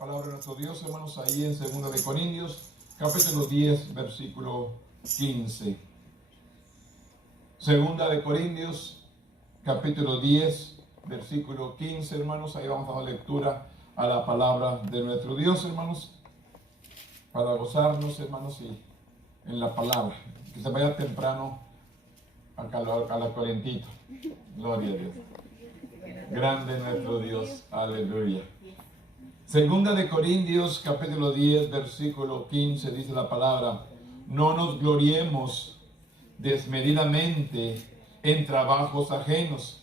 palabra de nuestro Dios, hermanos, ahí en 2 de Corintios, capítulo 10, versículo 15. 2 de Corintios, capítulo 10, versículo 15, hermanos. Ahí vamos a dar lectura a la palabra de nuestro Dios, hermanos, para gozarnos, hermanos, y en la palabra. Que se vaya temprano a la corrientita. Gloria a Dios. Grande nuestro Dios. Aleluya. 2 de Corintios, capítulo 10, versículo 15, dice la palabra: no nos gloriemos desmedidamente en trabajos ajenos,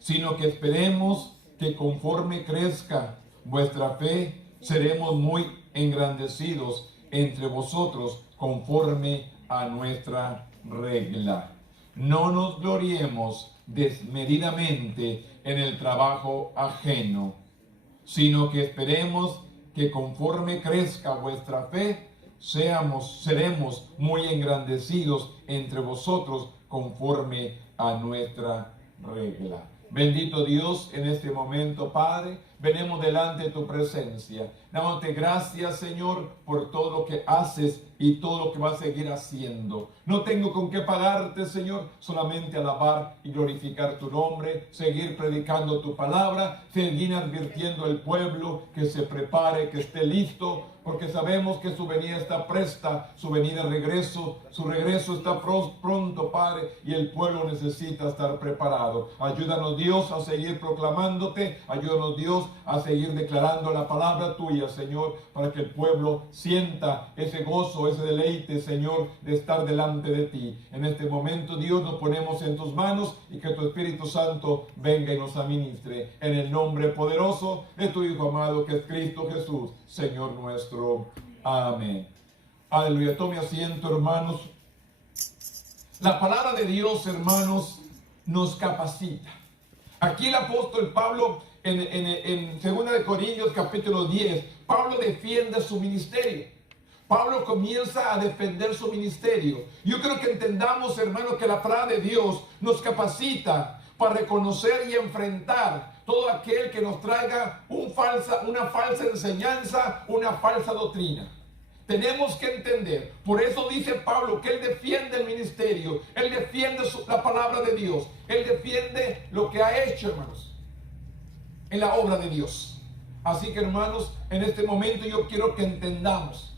sino que esperemos que conforme crezca vuestra fe, seremos muy engrandecidos entre vosotros conforme a nuestra regla. No nos gloriemos desmedidamente en el trabajo ajeno, sino que esperemos que conforme crezca vuestra fe, seremos muy engrandecidos entre vosotros conforme a nuestra regla. Bendito Dios, en este momento, Padre, venimos delante de tu presencia, dándote gracias, Señor, por todo lo que haces y todo lo que vas a seguir haciendo. No tengo con qué pagarte, Señor, solamente alabar y glorificar tu nombre, seguir predicando tu palabra, seguir advirtiendo al pueblo que se prepare, que esté listo, porque sabemos que su venida está presta, su venida su regreso está pronto, Padre, y el pueblo necesita estar preparado. Ayúdanos, Dios, a seguir proclamándote, ayúdanos, Dios, a seguir declarando la palabra tuya, Señor, para que el pueblo sienta ese gozo, ese deleite, Señor, de estar delante de ti. En este momento, Dios, nos ponemos en tus manos y que tu Espíritu Santo venga y nos administre. En el nombre poderoso de tu Hijo amado, que es Cristo Jesús, Señor nuestro. Amén. Aleluya. Tome asiento, hermanos. La palabra de Dios, hermanos, nos capacita. Aquí el apóstol Pablo, en 2 de Corintios, capítulo 10, Pablo defiende su ministerio. Pablo comienza a defender su ministerio. Yo creo que entendamos, hermanos, que la palabra de Dios nos capacita para reconocer y enfrentar todo aquel que nos traiga una falsa enseñanza, una falsa doctrina. Tenemos que entender, por eso dice Pablo que él defiende el ministerio, él defiende la palabra de Dios, él defiende lo que ha hecho, hermanos, en la obra de Dios. Así que, hermanos, en este momento yo quiero que entendamos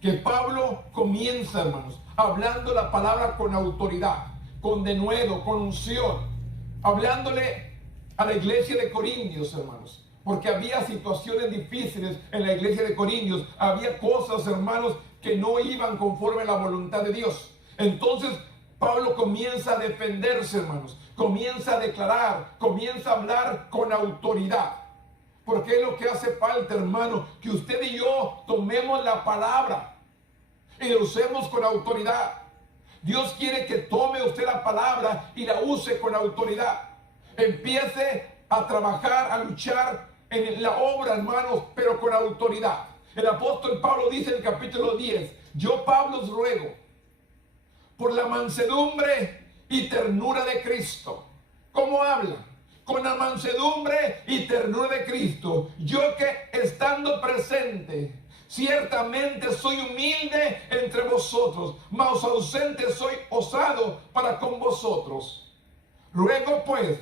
que Pablo comienza, hermanos, hablando la palabra con autoridad, con denuedo, con unción, hablándole a la iglesia de Corintios, hermanos, porque había situaciones difíciles en la iglesia de Corintios, había cosas, hermanos, que no iban conforme a la voluntad de Dios. Entonces Pablo comienza a defenderse, hermanos, comienza a declarar, comienza a hablar con autoridad, porque es lo que hace falta, hermano, que usted y yo tomemos la palabra y la usemos con autoridad. Dios quiere que tome usted la palabra y la use con autoridad. Empiece a trabajar, a luchar en la obra, hermanos, pero con autoridad. El apóstol Pablo dice en el capítulo 10: yo, Pablo, os ruego por la mansedumbre y ternura de Cristo. ¿Cómo habla? Con la mansedumbre y ternura de Cristo. Yo que estando presente, ciertamente soy humilde entre vosotros, mas ausente soy osado para con vosotros. Ruego pues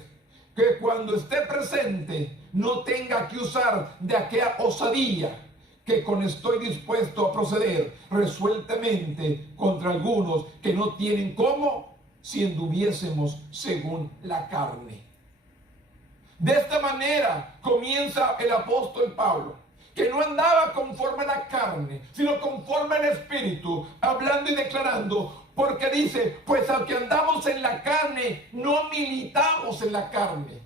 que cuando esté presente no tenga que usar de aquella osadía, que con estoy dispuesto a proceder resueltamente contra algunos que no tienen como si anduviésemos según la carne. De esta manera comienza el apóstol Pablo, que no andaba conforme a la carne, sino conforme al Espíritu, hablando y declarando, porque dice, pues aunque andamos en la carne, no militamos en la carne.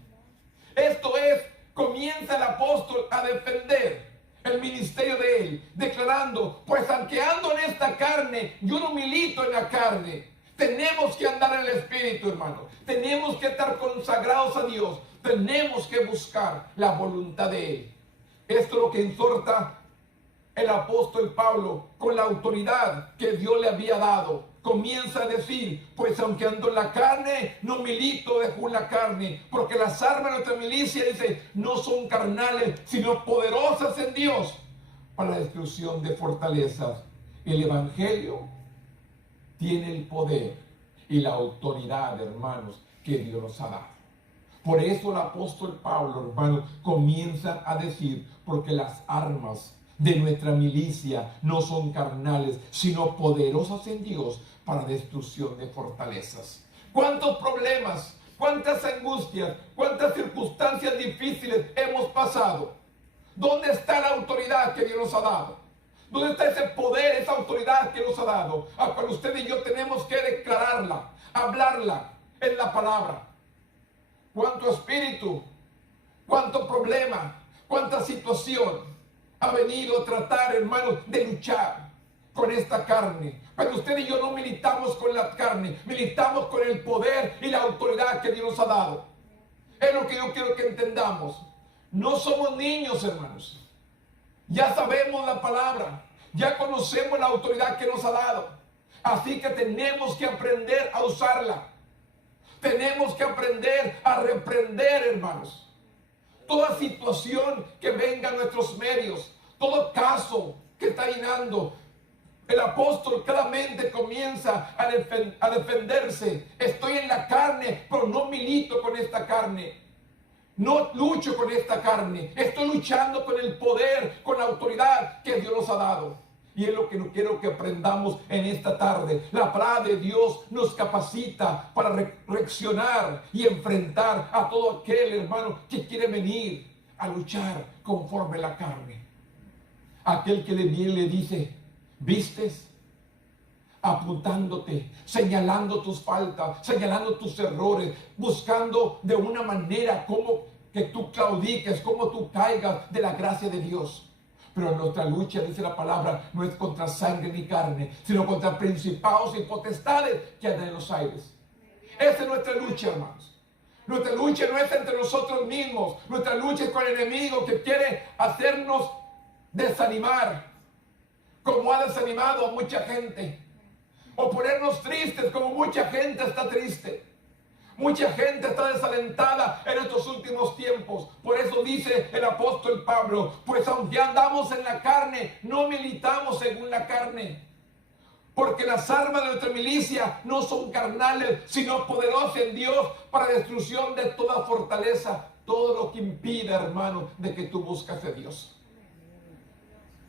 Esto es, comienza el apóstol a defender el ministerio de él, declarando, pues aunque ando en esta carne, yo no milito en la carne. Tenemos que andar en el Espíritu, hermano. Tenemos que estar consagrados a Dios. Tenemos que buscar la voluntad de Él. Esto es lo que exhorta el apóstol Pablo con la autoridad que Dios le había dado. Comienza a decir, pues aunque ando en la carne, no milito en la carne, porque las armas de nuestra milicia, dice, no son carnales, sino poderosas en Dios para la destrucción de fortalezas. El Evangelio tiene el poder y la autoridad, hermanos, que Dios nos ha dado. Por eso el apóstol Pablo, hermanos, comienza a decir, porque las armas de nuestra milicia no son carnales, sino poderosas en Dios para destrucción de fortalezas. ¿Cuántos problemas, cuántas angustias, cuántas circunstancias difíciles hemos pasado? ¿Dónde está la autoridad que Dios nos ha dado? ¿Dónde está ese poder, esa autoridad que nos ha dado? A cual usted y yo tenemos que declararla, hablarla en la palabra. ¿Cuánto espíritu, cuánto problema, cuánta situación ha venido a tratar, hermanos, de luchar con esta carne? Pero usted y yo no militamos con la carne, militamos con el poder y la autoridad que Dios nos ha dado. Es lo que yo quiero que entendamos. No somos niños, hermanos. Ya sabemos la palabra, ya conocemos la autoridad que nos ha dado. Así que tenemos que aprender a usarla. Tenemos que aprender a reprender, hermanos, toda situación que venga a nuestros medios, todo caso que está llenando. El apóstol claramente comienza a defenderse. Estoy en la carne, pero no milito con esta carne. No lucho con esta carne. Estoy luchando con el poder, con la autoridad que Dios nos ha dado. Y es lo que quiero que aprendamos en esta tarde. La palabra de Dios nos capacita para reaccionar y enfrentar a todo aquel hermano que quiere venir a luchar conforme la carne. Aquel que le viene le dice, ¿vistes? Apuntándote, señalando tus faltas, señalando tus errores, buscando de una manera como que tú claudiques, como tú caigas de la gracia de Dios. Pero nuestra lucha, dice la palabra, no es contra sangre ni carne, sino contra principados y potestades que andan en los aires. Esa es nuestra lucha, hermanos. Nuestra lucha no es entre nosotros mismos. Nuestra lucha es con el enemigo que quiere hacernos desanimar, como ha desanimado a mucha gente. O ponernos tristes, como mucha gente está triste. Mucha gente está desalentada en estos últimos tiempos. Por eso dice el apóstol Pablo, pues aunque andamos en la carne, no militamos según la carne. Porque las armas de nuestra milicia no son carnales, sino poderosas en Dios para destrucción de toda fortaleza. Todo lo que impide, hermano, de que tú buscas a Dios.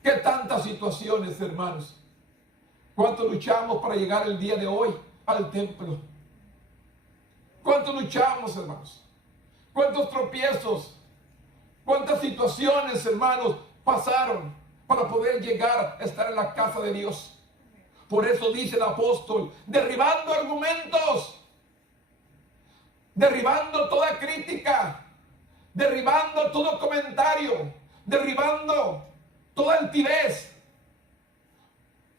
¿Qué tantas situaciones, hermanos? ¿Cuánto luchamos para llegar el día de hoy al templo? ¿Cuánto luchamos, hermanos? ¿Cuántos tropiezos? ¿Cuántas situaciones, hermanos, pasaron para poder llegar a estar en la casa de Dios? Por eso dice el apóstol, derribando argumentos, derribando toda crítica, derribando todo comentario, derribando toda altivez.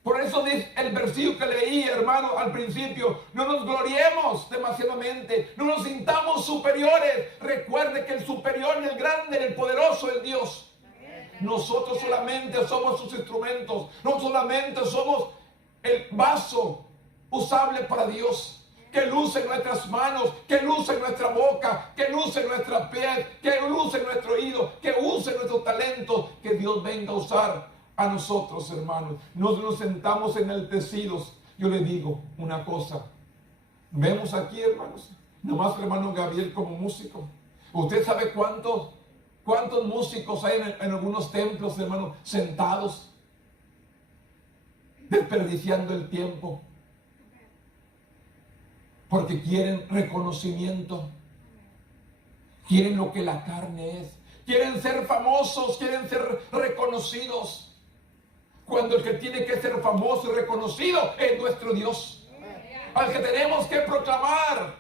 Por eso dice el versículo que leí, hermano, al principio, no nos gloriemos demasiadamente, no nos sintamos superiores. Recuerde que el superior y el grande y el poderoso es Dios. Nosotros solamente somos sus instrumentos, no solamente somos el vaso usable para Dios. Que luce en nuestras manos, que luce en nuestra boca, que luce en nuestra piel, que luce en nuestro oído, que use nuestros talentos, que Dios venga a usar a nosotros, hermanos. Nos sentamos enaltecidos. Yo le digo una cosa. Vemos aquí, hermanos, nomás el hermano Gabriel como músico. ¿Usted sabe cuántos músicos hay en algunos templos, hermanos, sentados, desperdiciando el tiempo? Porque quieren reconocimiento. Quieren lo que la carne es. Quieren ser famosos, quieren ser reconocidos. Cuando el que tiene que ser famoso y reconocido es nuestro Dios. Al que tenemos que proclamar,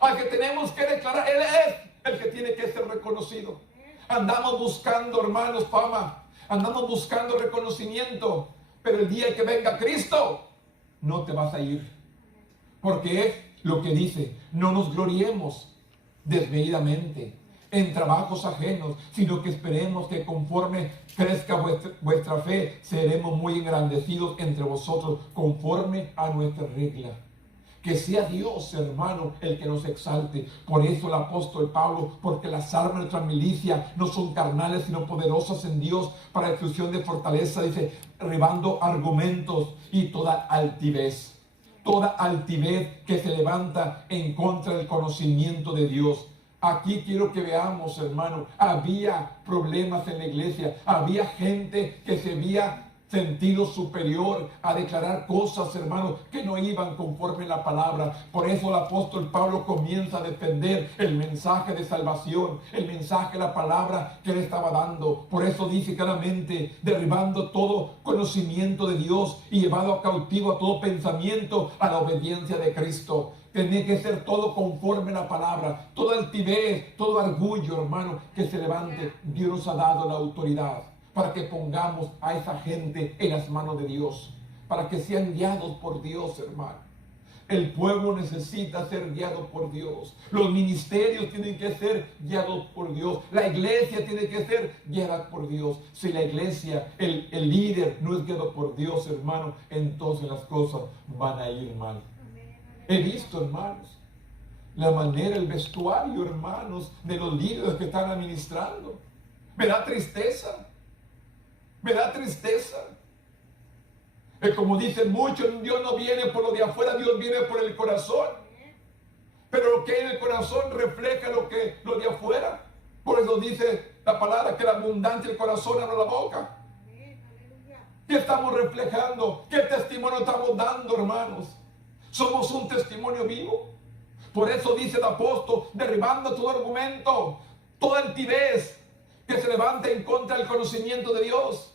al que tenemos que declarar, Él es el que tiene que ser reconocido. Andamos buscando, hermanos, fama, andamos buscando reconocimiento, pero el día que venga Cristo, no te vas a ir. Porque es lo que dice, no nos gloriemos desmedidamente en trabajos ajenos, sino que esperemos que conforme crezca vuestra fe, seremos muy engrandecidos entre vosotros conforme a nuestra regla. Que sea Dios, hermano, el que nos exalte. Por eso el apóstol Pablo, porque las armas de nuestra milicia no son carnales, sino poderosas en Dios para destrucción de fortaleza, dice, derribando argumentos y toda altivez que se levanta en contra del conocimiento de Dios. Aquí quiero que veamos, hermano, había problemas en la iglesia, había gente que se había sentido superior a declarar cosas, hermanos, que no iban conforme a la palabra. Por eso el apóstol Pablo comienza a defender el mensaje de salvación, el mensaje, la palabra que él estaba dando. Por eso dice claramente, derribando todo conocimiento de Dios y llevado a cautivo a todo pensamiento a la obediencia de Cristo. Tiene que ser todo conforme a la palabra, toda altivez, todo orgullo, hermano, que se levante. Dios nos ha dado la autoridad para que pongamos a esa gente en las manos de Dios, para que sean guiados por Dios, hermano. El pueblo necesita ser guiado por Dios. Los ministerios tienen que ser guiados por Dios. La iglesia tiene que ser guiada por Dios. Si la iglesia, el líder no es guiado por Dios, hermano, entonces las cosas van a ir mal. He visto, hermanos, la manera, el vestuario, hermanos, de los líderes que están administrando. Me da tristeza. Me da tristeza. Es como dicen muchos, Dios no viene por lo de afuera, Dios viene por el corazón. Pero lo que hay en el corazón refleja lo de afuera. Por eso dice la palabra que la abundancia del corazón abre la boca. ¿Qué estamos reflejando? ¿Qué testimonio estamos dando, hermanos? Somos un testimonio vivo. Por eso dice el apóstol, derribando todo argumento, toda altivez que se levante en contra del conocimiento de Dios,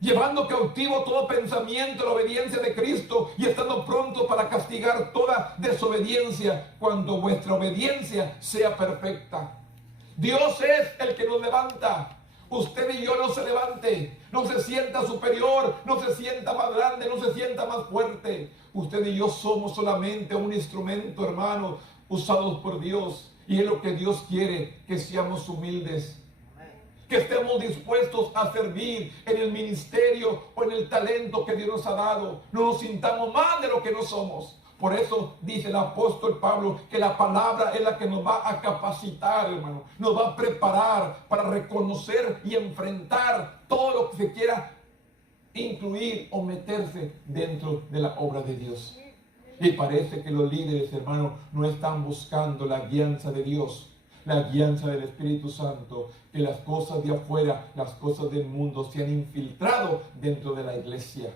llevando cautivo todo pensamiento a la obediencia de Cristo y estando pronto para castigar toda desobediencia cuando vuestra obediencia sea perfecta. Dios es el que nos levanta. Usted y yo no se levante, no se sienta superior, no se sienta más grande, no se sienta más fuerte. Usted y yo somos solamente un instrumento, hermano, usados por Dios. Y es lo que Dios quiere, que seamos humildes, que estemos dispuestos a servir en el ministerio o en el talento que Dios nos ha dado. No nos sintamos más de lo que no somos. Por eso dice el apóstol Pablo que la palabra es la que nos va a capacitar, hermano. Nos va a preparar para reconocer y enfrentar todo lo que se quiera incluir o meterse dentro de la obra de Dios. Y parece que los líderes, hermano, no están buscando la guianza de Dios, la guianza del Espíritu Santo, que las cosas de afuera, las cosas del mundo se han infiltrado dentro de la iglesia.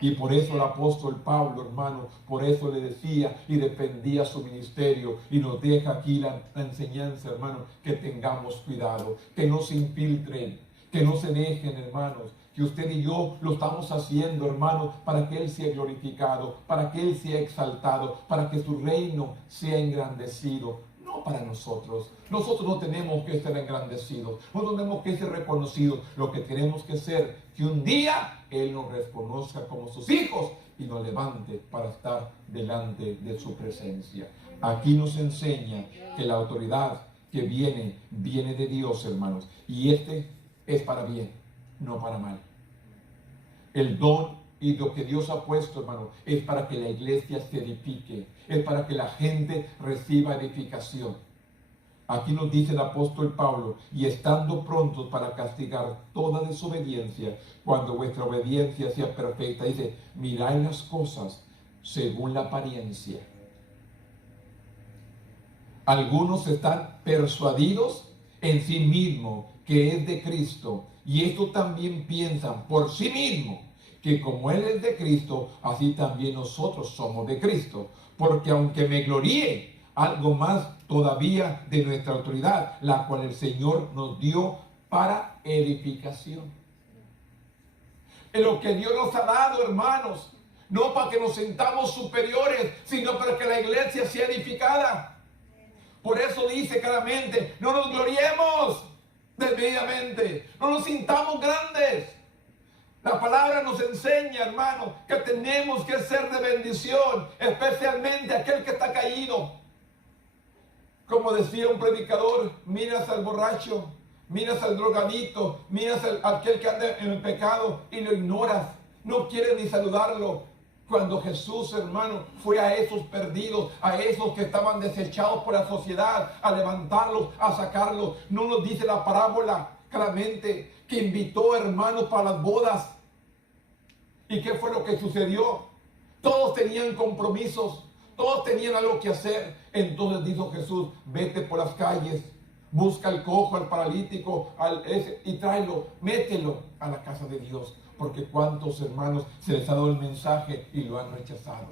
Y por eso el apóstol Pablo, hermano, por eso le decía y defendía su ministerio. Y nos deja aquí la enseñanza, hermano, que tengamos cuidado, que no se infiltren, que no se dejen, hermanos, que usted y yo lo estamos haciendo, hermano, para que Él sea glorificado, para que Él sea exaltado, para que su reino sea engrandecido. No para nosotros. Nosotros no tenemos que ser engrandecidos, no tenemos que ser reconocidos. Lo que tenemos que ser, que un día Él nos reconozca como sus hijos y nos levante para estar delante de su presencia. Aquí nos enseña que la autoridad que viene de Dios, hermanos, y es para bien, no para mal. El don y lo que Dios ha puesto, hermano, es para que la iglesia se edifique, es para que la gente reciba edificación. Aquí nos dice el apóstol Pablo, y estando prontos para castigar toda desobediencia, cuando vuestra obediencia sea perfecta, dice, mirad las cosas según la apariencia. Algunos están persuadidos en sí mismos que es de Cristo, y esto también piensan por sí mismos, que como Él es de Cristo, así también nosotros somos de Cristo. Porque aunque me gloríe, algo más todavía de nuestra autoridad, la cual el Señor nos dio para edificación. En lo que Dios nos ha dado, hermanos, no para que nos sintamos superiores, sino para que la iglesia sea edificada. Por eso dice claramente, no nos gloriemos desmedidamente, no nos sintamos grandes. La palabra nos enseña, hermano, que tenemos que ser de bendición, especialmente aquel que está caído. Como decía un predicador, miras al borracho, miras al drogadito, miras a aquel que anda en el pecado y lo ignoras. No quieres ni saludarlo. Cuando Jesús, hermano, fue a esos perdidos, a esos que estaban desechados por la sociedad, a levantarlos, a sacarlos. No nos dice la parábola claramente que invitó hermanos para las bodas. ¿Y qué fue lo que sucedió? Todos tenían compromisos, todos tenían algo que hacer. Entonces dijo Jesús, vete por las calles, busca al cojo, al paralítico, y tráelo, mételo a la casa de Dios. Porque cuántos hermanos se les ha dado el mensaje y lo han rechazado.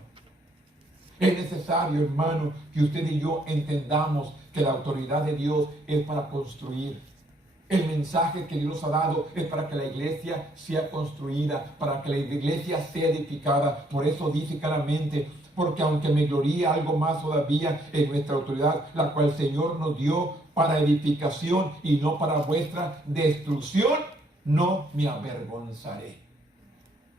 Es necesario, hermano, que usted y yo entendamos que la autoridad de Dios es para construir. El mensaje que Dios nos ha dado es para que la iglesia sea construida, para que la iglesia sea edificada. Por eso dice claramente, porque aunque me gloríe algo más todavía en nuestra autoridad, la cual el Señor nos dio para edificación y no para vuestra destrucción, no me avergonzaré.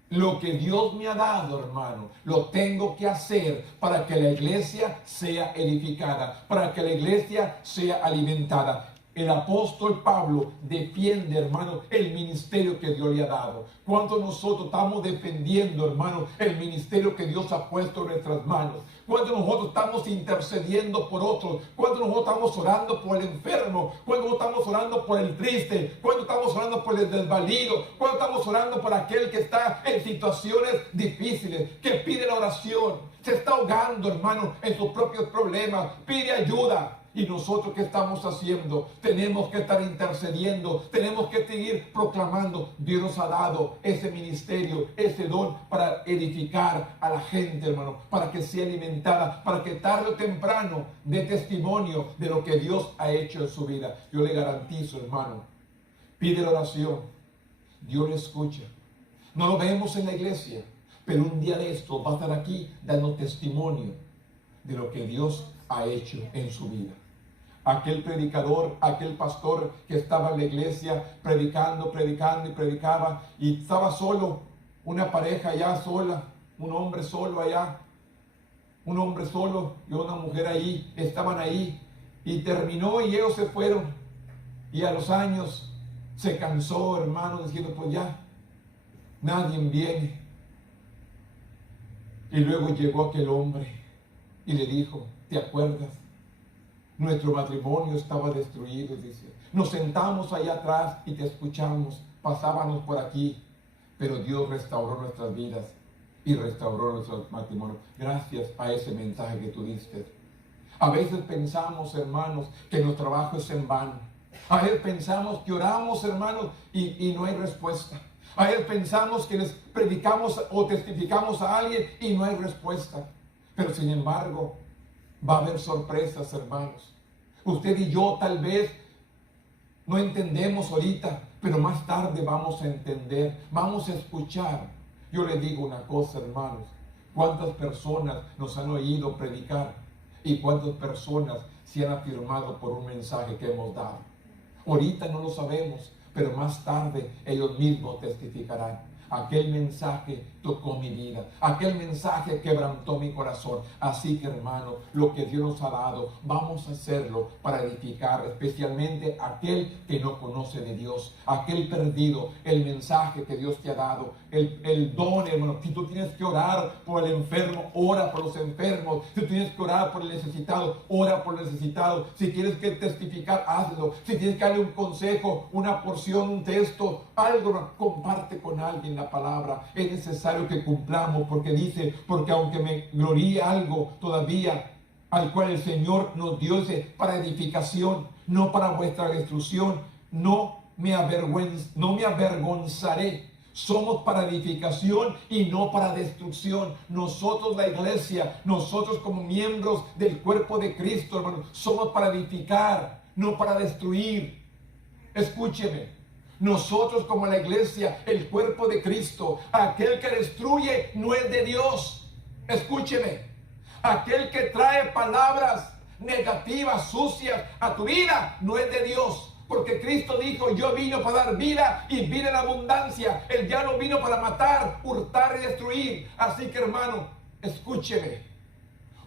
Lo que Dios me ha dado, hermano, lo tengo que hacer para que la iglesia sea edificada, para que la iglesia sea alimentada. El apóstol Pablo defiende, hermano, el ministerio que Dios le ha dado. ¿Cuántos nosotros estamos defendiendo, hermano, el ministerio que Dios ha puesto en nuestras manos? ¿Cuántos nosotros estamos intercediendo por otros? ¿Cuántos nosotros estamos orando por el enfermo? ¿Cuántos estamos orando por el triste? ¿Cuántos estamos orando por el desvalido? ¿Cuántos estamos orando por aquel que está en situaciones difíciles, que pide la oración? Se está ahogando, hermano, en sus propios problemas, pide ayuda. ¿Y nosotros qué estamos haciendo? Tenemos que estar intercediendo, tenemos que seguir proclamando. Dios nos ha dado ese ministerio, ese don para edificar a la gente, hermano, para que sea alimentada, para que tarde o temprano dé testimonio de lo que Dios ha hecho en su vida. Yo le garantizo, hermano, pide la oración, Dios le escucha. No lo vemos en la iglesia, pero un día de esto va a estar aquí dando testimonio de lo que Dios ha hecho en su vida. Aquel predicador, aquel pastor que estaba en la iglesia predicando y predicaba, y estaba solo, una pareja allá sola, un hombre solo allá, un hombre solo y una mujer ahí, estaban ahí, y terminó y ellos se fueron, y a los años se cansó, hermano, diciendo, pues ya, nadie viene. Y luego llegó aquel hombre y le dijo, ¿te acuerdas? Nuestro matrimonio estaba destruido, dice. Nos sentamos allá atrás y te escuchamos, pasábamos por aquí, pero Dios restauró nuestras vidas y restauró nuestro matrimonio gracias a ese mensaje que tú diste. A veces pensamos, hermanos, que nuestro trabajo es en vano. A veces pensamos que oramos, hermanos, y no hay respuesta. A veces pensamos que les predicamos o testificamos a alguien y no hay respuesta. Pero sin embargo, va a haber sorpresas, hermanos. Usted y yo tal vez no entendemos ahorita, pero más tarde vamos a entender, vamos a escuchar. Yo le digo una cosa, hermanos. ¿Cuántas personas nos han oído predicar? ¿Y cuántas personas se han afirmado por un mensaje que hemos dado? Ahorita no lo sabemos, pero más tarde ellos mismos testificarán. Aquel mensaje tocó mi vida. Aquel mensaje quebrantó mi corazón. Así que, hermano, lo que Dios nos ha dado, vamos a hacerlo para edificar, especialmente aquel que no conoce de Dios, aquel perdido, el mensaje que Dios te ha dado, el don, hermano. Si tú tienes que orar por el enfermo, ora por los enfermos. Si tú tienes que orar por el necesitado, ora por el necesitado. Si quieres que testificar, hazlo. Si tienes que darle un consejo, una porción, un texto, algo, comparte con alguien la palabra. Es necesario que cumplamos, porque dice, porque aunque me gloríe algo todavía, al cual el Señor nos dio, dice, para edificación, no para vuestra destrucción, no me avergonzaré. Somos para edificación y no para destrucción. Nosotros, la iglesia, nosotros como miembros del cuerpo de Cristo, hermano, somos para edificar, no para destruir. Escúcheme. Nosotros como la iglesia, el cuerpo de Cristo, aquel que destruye no es de Dios. Escúcheme. Aquel que trae palabras negativas, sucias a tu vida, no es de Dios. Porque Cristo dijo, yo vino para dar vida y vida en abundancia. Él ya no vino para matar, hurtar y destruir. Así que, hermano, escúcheme.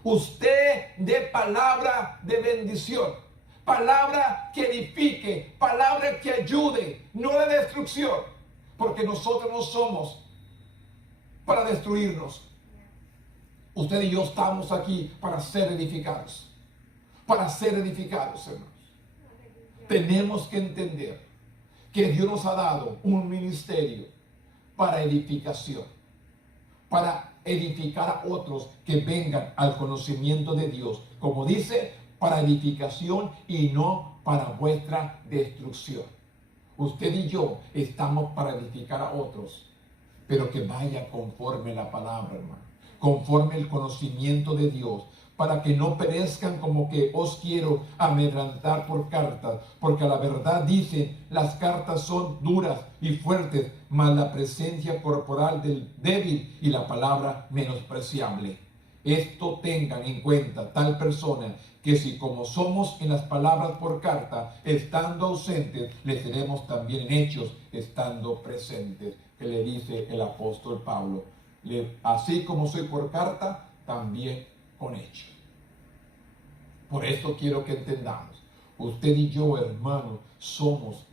Usted dé palabra de bendición. Palabra que edifique, palabra que ayude, no de destrucción. Porque nosotros no somos para destruirnos. Usted y yo estamos aquí para ser edificados. Para ser edificados, hermanos. Tenemos que entender que Dios nos ha dado un ministerio para edificación. Para edificar a otros que vengan al conocimiento de Dios. Como dice, para edificación y no para vuestra destrucción. Usted y yo estamos para edificar a otros, pero que vaya conforme la palabra, hermano, conforme el conocimiento de Dios, para que no perezcan como que os quiero amedrentar por cartas, porque la verdad dice, las cartas son duras y fuertes, mas la presencia corporal del débil y la palabra menospreciable. Esto tengan en cuenta tal persona, que si como somos en las palabras por carta, estando ausentes, le seremos también en hechos, estando presentes. Que le dice el apóstol Pablo, así como soy por carta, también con hechos. Por esto quiero que entendamos, usted y yo, hermanos, somos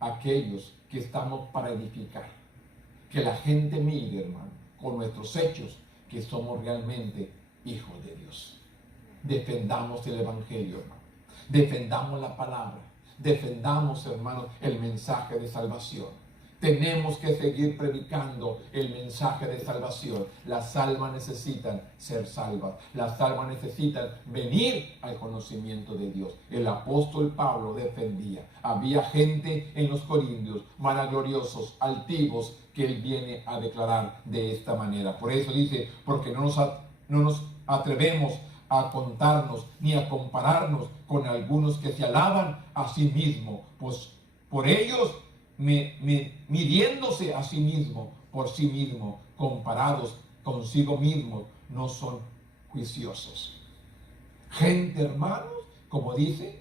aquellos que estamos para edificar. Que la gente mire, hermano, con nuestros hechos, que somos realmente hijos de Dios. Defendamos el evangelio, hermano. Defendamos la palabra. Defendamos, hermano, el mensaje de salvación. Tenemos que seguir predicando el mensaje de salvación. Las almas necesitan ser salvas. Las almas necesitan venir al conocimiento de Dios. El apóstol Pablo defendía. Había gente en los Corintios, vanagloriosos, altivos, que él viene a declarar de esta manera. Por eso dice, porque no nos atrevemos a contarnos ni a compararnos con algunos que se alaban a sí mismos, pues por ellos midiéndose a sí mismo, por sí mismo, comparados consigo mismos, no son juiciosos. Gente, hermanos, como dice,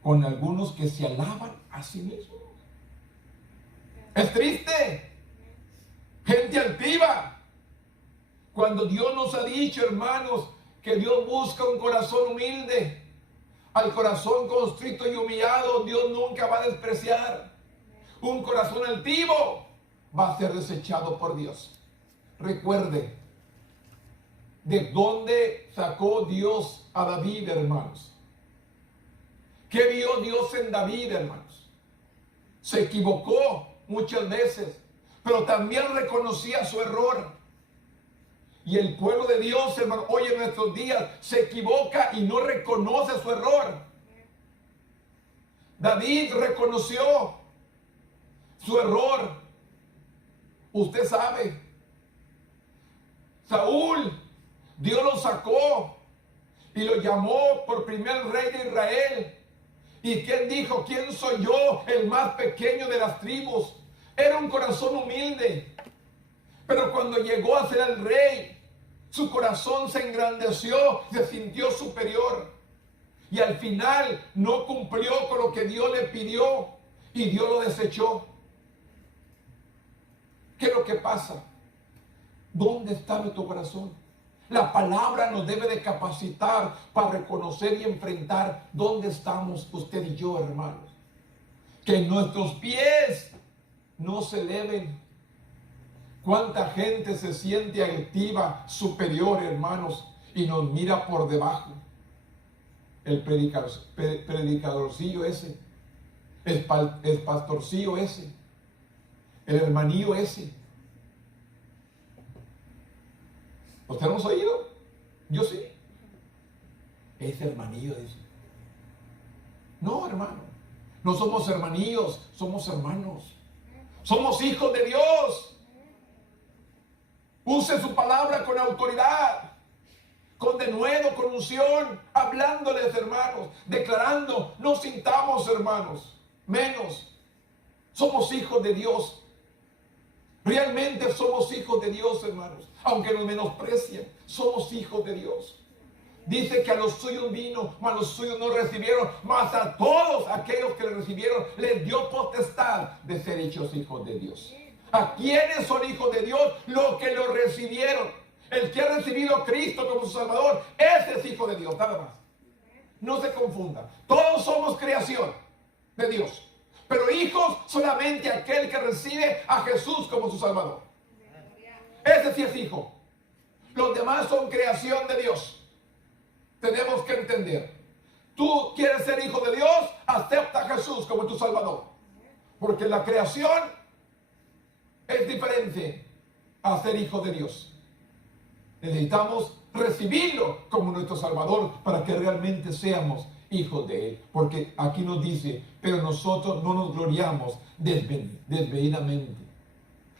con algunos que se alaban a sí mismos. Es triste. Gente altiva. Cuando Dios nos ha dicho, hermanos, que Dios busca un corazón humilde. Al corazón constrito y humillado, Dios nunca va a despreciar. Un corazón altivo va a ser desechado por Dios. Recuerde, ¿de dónde sacó Dios a David, hermanos? ¿Qué vio Dios en David, hermanos? Se equivocó muchas veces, pero también reconocía su error. Y el pueblo de Dios, hermano, hoy en nuestros días se equivoca y no reconoce su error. David reconoció su error. Usted sabe. Saúl, Dios lo sacó y lo llamó por primer rey de Israel. ¿Y quién dijo? ¿Quién soy yo, el más pequeño de las tribus? Era un corazón humilde. Pero cuando llegó a ser el rey, su corazón se engrandeció, se sintió superior. Y al final no cumplió con lo que Dios le pidió y Dios lo desechó. ¿Qué es lo que pasa? ¿Dónde está nuestro corazón? La palabra nos debe de capacitar para reconocer y enfrentar dónde estamos usted y yo, hermanos. Que nuestros pies no se eleven. ¿Cuánta gente se siente altiva, superior, hermanos, y nos mira por debajo? El predicadorcillo ese, el pastorcillo ese, el hermanillo ese. ¿Usted no ha oído? Yo sí. Ese hermanillo dice. No, hermano. No somos hermanillos, somos hermanos. Somos hijos de Dios. Use su palabra con autoridad, con denuedo, con unción, hablándoles, hermanos, declarando, no sintamos, hermanos, menos. Somos hijos de Dios. Realmente somos hijos de Dios, hermanos. Aunque nos menosprecien, somos hijos de Dios. Dice que a los suyos vino, mas los suyos no recibieron, mas a todos aquellos que le recibieron, les dio potestad de ser hechos hijos de Dios. ¿A quiénes son hijos de Dios? Los que lo recibieron. El que ha recibido a Cristo como su Salvador, ese es hijo de Dios, nada más. No se confunda. Todos somos creación de Dios. Pero hijos solamente aquel que recibe a Jesús como su Salvador. Ese sí es hijo. Los demás son creación de Dios. Tenemos que entender. Tú quieres ser hijo de Dios, acepta a Jesús como tu Salvador. Porque la creación es diferente a ser hijo de Dios. Necesitamos recibirlo como nuestro Salvador para que realmente seamos hijos de Él. Porque aquí nos dice, pero nosotros no nos gloriamos desmedidamente,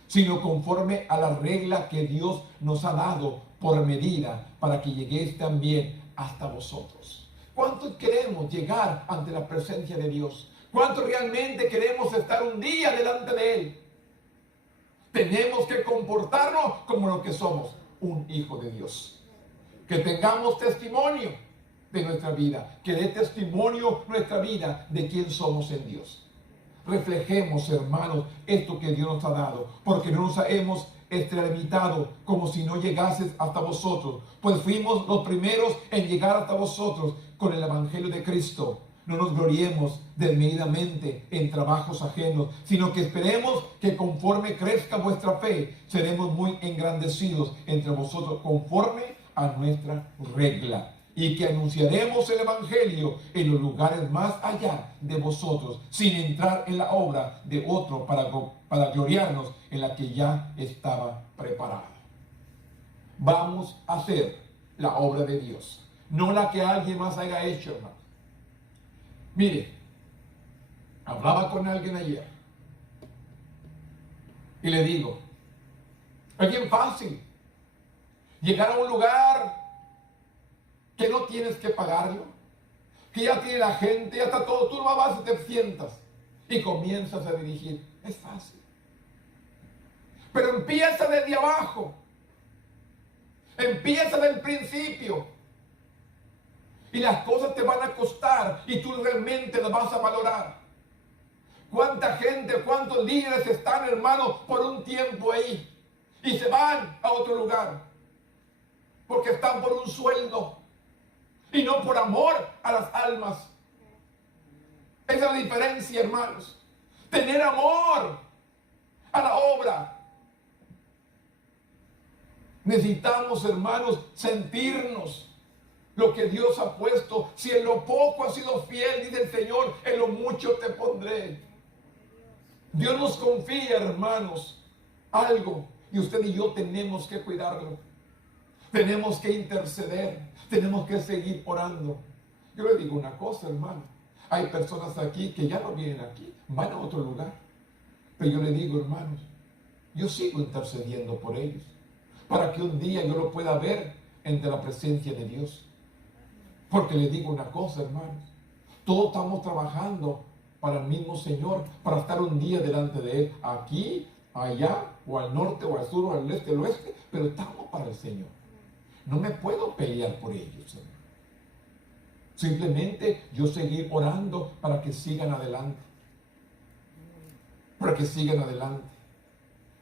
sino conforme a la regla que Dios nos ha dado por medida, para que lleguéis también hasta vosotros. ¿Cuánto queremos llegar ante la presencia de Dios? ¿Cuánto realmente queremos estar un día delante de Él? Tenemos que comportarnos como lo que somos, un hijo de Dios. Que tengamos testimonio de nuestra vida, que dé testimonio nuestra vida de quién somos en Dios. Reflejemos, hermanos, esto que Dios nos ha dado, porque no nos hemos extralimado como si no llegases hasta vosotros, pues fuimos los primeros en llegar hasta vosotros con el Evangelio de Cristo. No nos gloriemos desmedidamente en trabajos ajenos, sino que esperemos que conforme crezca vuestra fe, seremos muy engrandecidos entre vosotros conforme a nuestra regla. Y que anunciaremos el Evangelio en los lugares más allá de vosotros, sin entrar en la obra de otro para gloriarnos en la que ya estaba preparada. Vamos a hacer la obra de Dios, no la que alguien más haya hecho, hermano. Mire, hablaba con alguien ayer y le digo, es bien fácil llegar a un lugar que no tienes que pagarlo, que ya tiene la gente, ya está todo, tú no vas y te sientas y comienzas a dirigir. Es fácil. Pero empieza desde abajo. Empieza del principio. Y las cosas te van a costar y tú realmente las vas a valorar. ¿Cuánta gente, cuántos líderes están, hermanos, por un tiempo ahí y se van a otro lugar? Porque están por un sueldo y no por amor a las almas. Esa es la diferencia, hermanos. Tener amor a la obra. Necesitamos, hermanos, sentirnos lo que Dios ha puesto. Si en lo poco has sido fiel, dice el Señor, en lo mucho te pondré. Dios nos confía, hermanos, algo, y usted y yo tenemos que cuidarlo. Tenemos que interceder, tenemos que seguir orando. Yo le digo una cosa, hermano. Hay personas aquí que ya no vienen aquí, van a otro lugar. Pero yo le digo, hermanos, yo sigo intercediendo por ellos, para que un día yo lo pueda ver entre la presencia de Dios. Porque le digo una cosa, hermanos, todos estamos trabajando para el mismo Señor, para estar un día delante de Él, aquí, allá, o al norte, o al sur, o al este, o al oeste, pero estamos para el Señor. No me puedo pelear por ellos, Señor. Simplemente yo seguir orando para que sigan adelante. Para que sigan adelante.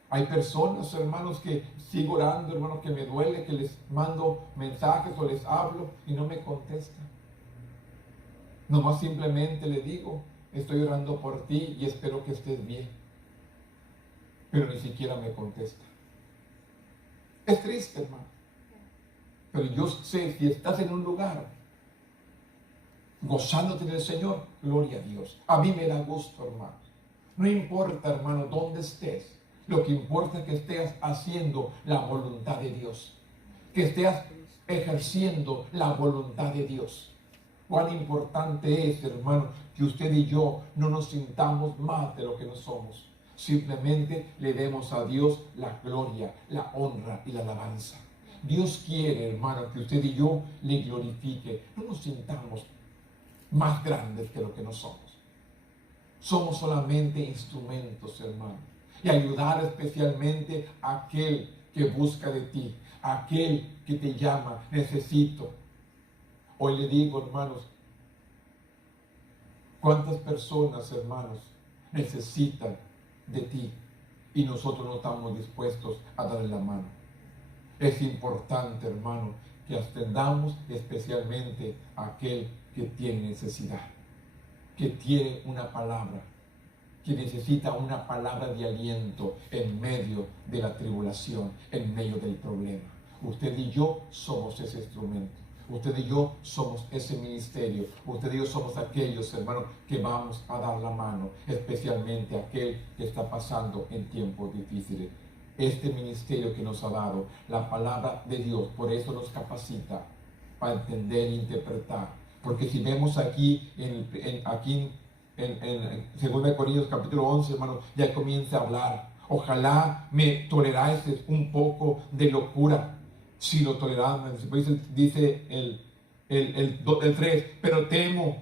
Hay personas, hermanos, que sigo orando, hermanos, que me duele, que les mando mensajes o les hablo y no me contestan. Nomás simplemente le digo, estoy orando por ti y espero que estés bien. Pero ni siquiera me contesta. Es triste, hermano. Pero yo sé, si estás en un lugar gozándote del Señor, gloria a Dios. A mí me da gusto, hermano. No importa, hermano, dónde estés. Lo que importa es que estés haciendo la voluntad de Dios. Que estés ejerciendo la voluntad de Dios. Cuán importante es, hermano, que usted y yo no nos sintamos más de lo que no somos. Simplemente le demos a Dios la gloria, la honra y la alabanza. Dios quiere, hermano, que usted y yo le glorifique. No nos sintamos más grandes que lo que no somos. Somos solamente instrumentos, hermano. Y ayudar especialmente a aquel que busca de ti, a aquel que te llama, necesito. Hoy le digo, hermanos, ¿cuántas personas, hermanos, necesitan de ti? Y nosotros no estamos dispuestos a darle la mano. Es importante, hermano, que atendamos especialmente a aquel que tiene necesidad, que tiene una palabra, que necesita una palabra de aliento en medio de la tribulación, en medio del problema. Usted y yo somos ese instrumento. Usted y yo somos ese ministerio. Usted y yo somos aquellos, hermanos, que vamos a dar la mano, especialmente a aquel que está pasando en tiempos difíciles. Este ministerio que nos ha dado la palabra de Dios, por eso nos capacita para entender e interpretar. Porque si vemos aquí en 2 Corintios capítulo 11, hermanos, ya comienza a hablar. Ojalá me toleráis un poco de locura. Si lo toleran, dice el 3, pero temo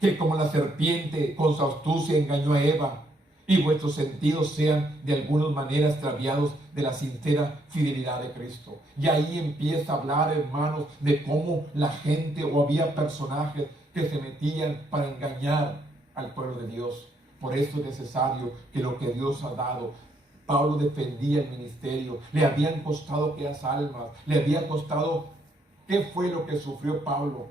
que como la serpiente con su astucia engañó a Eva, y vuestros sentidos sean de alguna manera extraviados de la sincera fidelidad de Cristo. Y ahí empieza a hablar, hermanos, de cómo la gente o había personajes que se metían para engañar al pueblo de Dios. Por eso es necesario que lo que Dios ha dado. Pablo defendía el ministerio, le habían costado aquellas almas, le había costado, ¿qué fue lo que sufrió Pablo?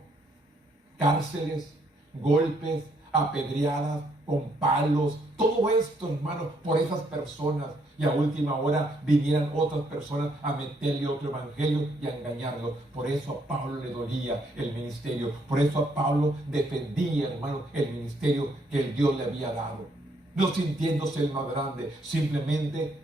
Cárceles, golpes, apedreadas, con palos, todo esto, hermano, por esas personas. Y a última hora vinieran otras personas a meterle otro evangelio y a engañarlo. Por eso a Pablo le dolía el ministerio, por eso a Pablo defendía, hermano, el ministerio que el Dios le había dado. No sintiéndose el más grande, simplemente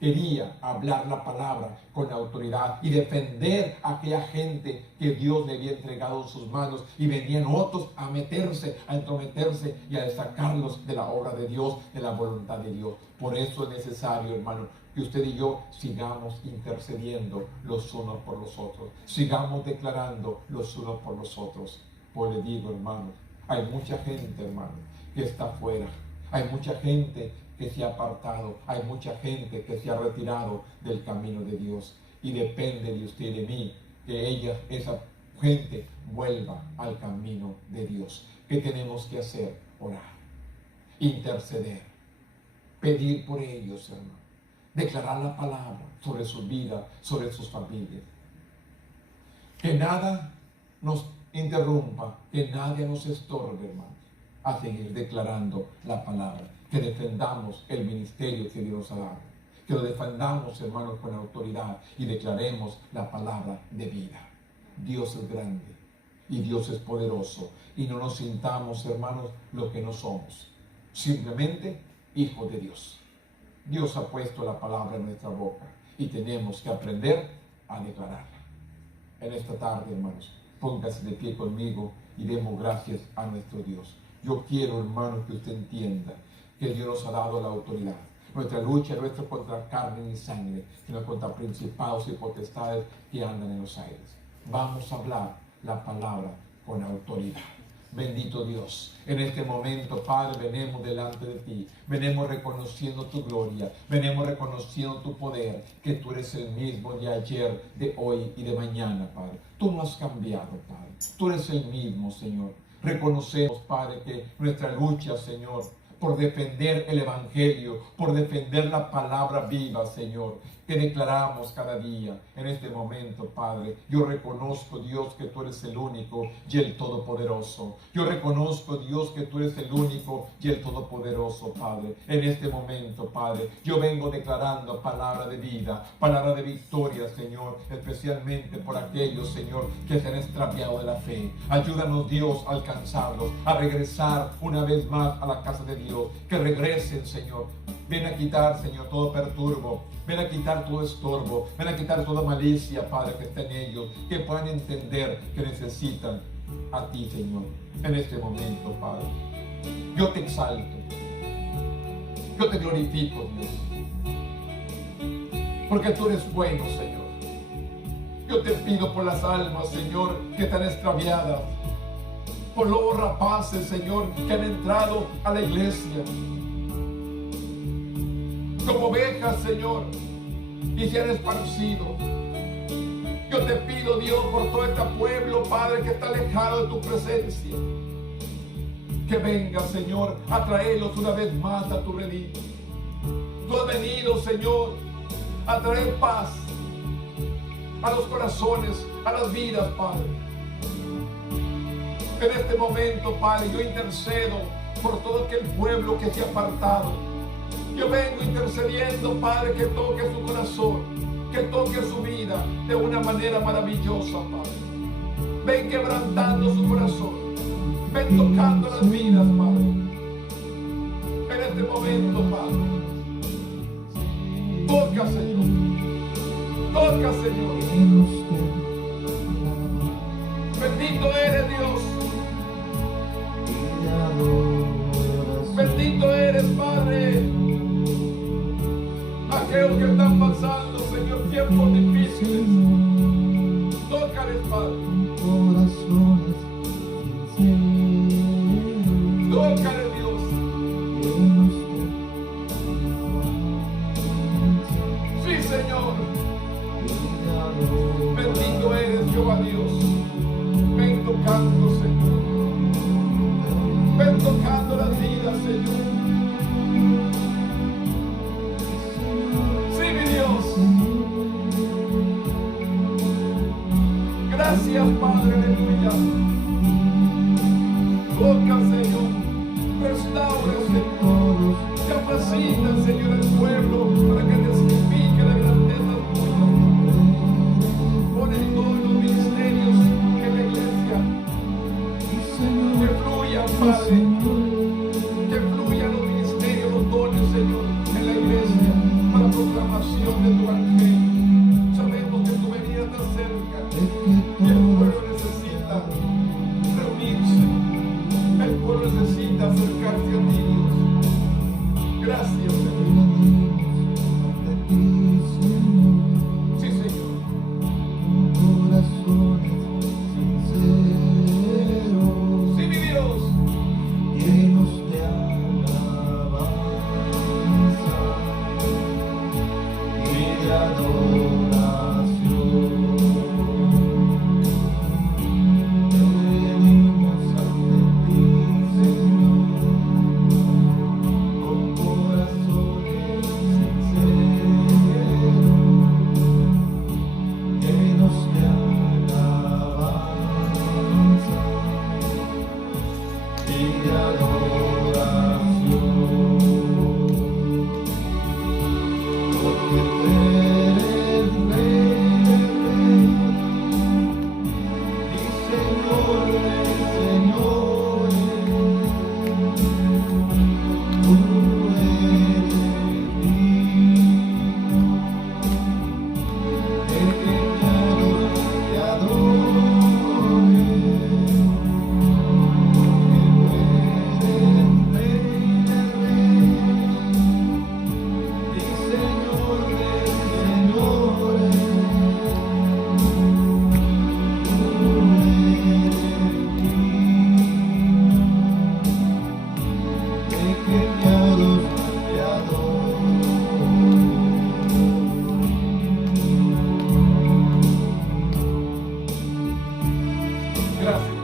quería hablar la palabra con autoridad y defender a aquella gente que Dios le había entregado en sus manos, y venían otros a meterse, a entrometerse y a sacarlos de la obra de Dios, de la voluntad de Dios. Por eso es necesario, hermano, que usted y yo sigamos intercediendo los unos por los otros, sigamos declarando los unos por los otros. Pues le digo, hermano, hay mucha gente, hermano, que está afuera. Hay mucha gente que se ha apartado, hay mucha gente que se ha retirado del camino de Dios, y depende de usted y de mí que esa gente vuelva al camino de Dios. ¿Qué tenemos que hacer? Orar, interceder, pedir por ellos, hermano, declarar la palabra sobre su vida, sobre sus familias. Que nada nos interrumpa, que nadie nos estorbe, hermano, a seguir declarando la palabra. Que defendamos el ministerio que Dios nos ha dado, que lo defendamos, hermanos, con autoridad, y declaremos la palabra de vida. Dios es grande y Dios es poderoso, y no nos sintamos, hermanos, lo que no somos, simplemente hijos de Dios. Dios ha puesto la palabra en nuestra boca y tenemos que aprender a declararla. En esta tarde, hermanos, póngase de pie conmigo y demos gracias a nuestro Dios. Yo quiero, hermano, que usted entienda que Dios nos ha dado la autoridad. Nuestra lucha no es contra carne ni sangre, sino contra principados y potestades que andan en los aires. Vamos a hablar la palabra con autoridad. Bendito Dios, en este momento, Padre, venimos delante de ti, venimos reconociendo tu gloria, venimos reconociendo tu poder, que tú eres el mismo de ayer, de hoy y de mañana, Padre. Tú no has cambiado, Padre, tú eres el mismo, Señor. Reconocemos, Padre, que nuestra lucha, Señor, por defender el Evangelio, por defender la palabra viva, Señor, que declaramos cada día. En este momento, Padre, yo reconozco, Dios, que tú eres el único y el todopoderoso. Yo reconozco, Dios, que tú eres el único y el todopoderoso, Padre. En este momento, Padre, yo vengo declarando palabra de vida, palabra de victoria, Señor, especialmente por aquellos, Señor, que se han extraviado de la fe. Ayúdanos, Dios, a alcanzarlos, a regresar una vez más a la casa de Dios. Que regresen, Señor. Ven a quitar, Señor, todo perturbo. Ven a quitar todo estorbo. Ven a quitar toda malicia, Padre, que está en ellos. Que puedan entender que necesitan a ti, Señor. En este momento, Padre, yo te exalto. Yo te glorifico, Dios. Porque tú eres bueno, Señor. Yo te pido por las almas, Señor, que están extraviadas. Por lobos rapaces, Señor, que han entrado a la iglesia como ovejas, Señor, y se han esparcido. Yo te pido, Dios, por todo este pueblo, Padre, que está alejado de tu presencia, que venga, Señor, a traerlos una vez más a tu redil. Tú has venido, Señor, a traer paz a los corazones, a las vidas, Padre. En este momento, Padre, yo intercedo por todo aquel pueblo que se ha apartado. Yo vengo intercediendo, Padre, que toque su corazón. que toque su vida de una manera maravillosa, Padre. Ven quebrantando su corazón. Ven tocando las vidas, Padre. En este momento, Padre. Toca, Señor. Toca, Señor. Bendito eres, Dios. Bendito eres, Padre. Aquellos que están pasando, Señor, tiempos difíciles. Tócales, Padre. Tócale, Dios. Sí, Señor. Bendito eres, Jehová Dios. Ven tocando, Señor. Ven tocando las vidas, Señor. Sí, mi Dios. Gracias, Padre, aleluya. Toca, Señor. Restaura, Señor. Capacita, Señor, al pueblo para que testifique la grandeza tuya. Pon en todos los ministerios en la iglesia. Que fluyan, Padre. Que fluyan los ministerios, los dones, Señor, en la iglesia para proclamación de tu evangelio. Sabemos que tu venida está cerca y el pueblo necesita reunirse. El pueblo necesita acercarse a ti, Dios. Gracias, Señor. Sí, Señor. Sí, mi Dios. Llenos de alabanza y de adoración, venimos ante ti, Señor, con corazones sinceros, llenos de alabanza y de adoración, porque tú eres Rey y Señor de señores, tú eres digno de que todos te adoren. Gracias.